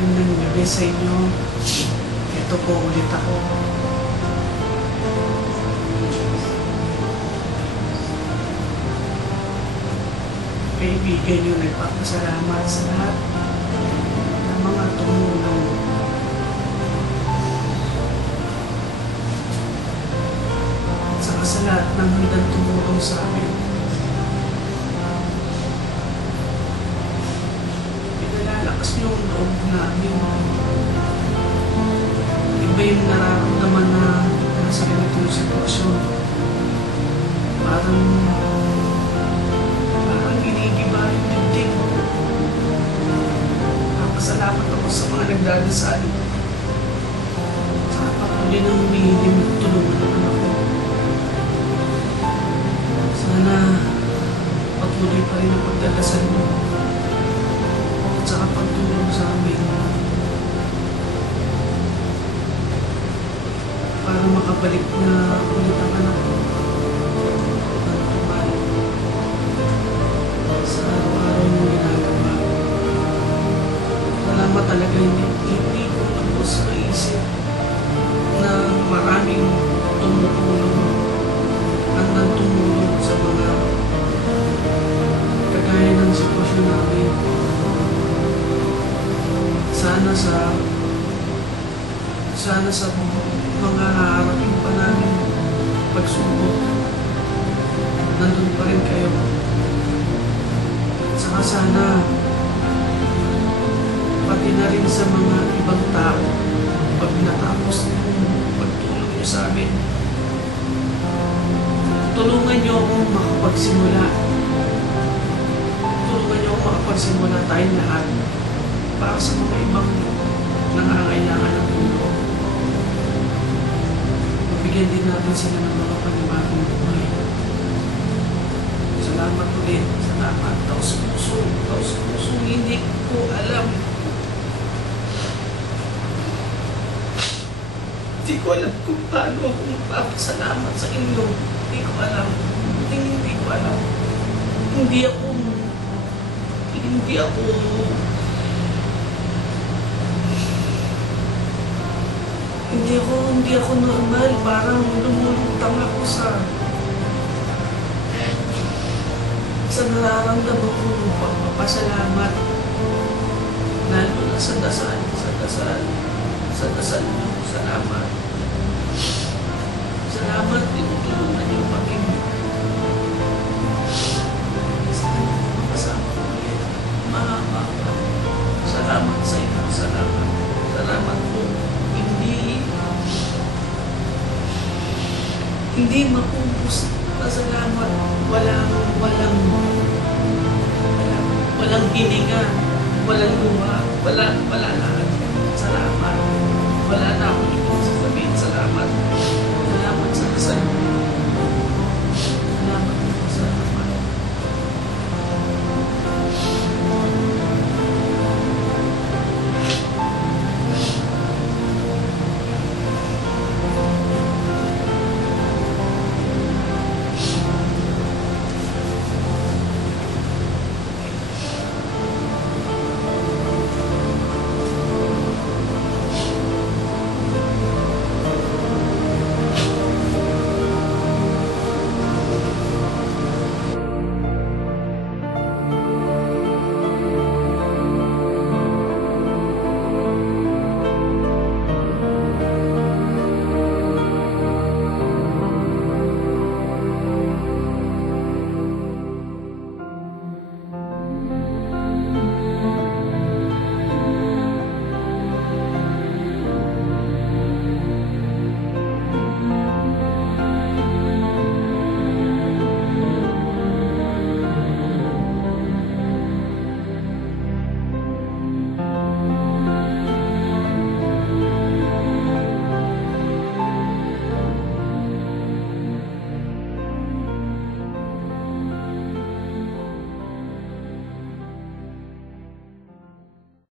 magandang gabi sa inyo. Ito po ulit ako. Kaibigan nyo, nagpapasalamat sa lahat ng mga tumulong. At saka sa lahat ng handang tumulong sa amin. Pinalalakas nyo ang loob namin. Iba yung nararamdaman na nasa ganitong sitwasyon. Parang ginigiba yung dibdib. Napasalamat ako sa mga nagdadasal. Sa patuloy ng humihiling tulungan naman ako. Sana patuloy pa rin ang pagdadasal mo. At saka pagtulong sa amin. Para makabalik na ulit ang anak ko. Sa araw-araw yung ginagawa. Salamat talaga, hindi ko tapos maisip na maraming tumutulong, handang tumulong sa mga kagaya ng sitwasyon namin. Sana sa mga haharapin pa namin pagsubok, nandun pa rin kayo. Saka sana pati na rin sa mga ibang tao pag natapos yung pagtulong nyo sa amin, tulungan nyo akong makapagsimula. Tulungan nyo akong makapagsimula tayong lahat para sa mga ibang nangangailangan ng tulong. Bigyan din natin sila ng mga panibagong buhay. Salamat ulit. Salamat. Taos-puso. Hindi ko alam. Hindi ko alam kung paano ako magpapasalamat sa inyo. Hindi ko alam. Hindi ko alam. Hindi ako normal. Parang lumulutang ako sa nararamdaman ko ng pagpapasalamat. Lalo na sa dasal. Salamat. Salamat, tinutulungan niyo maging kasama ko ulit. Mahaba. Salamat sa inyo. Salamat po. Hindi mapupus na salamat. Walang hininga, walang luha, wala lahat. Salamat. Wala na akong ibig sasabihin. Salamat sa kasal.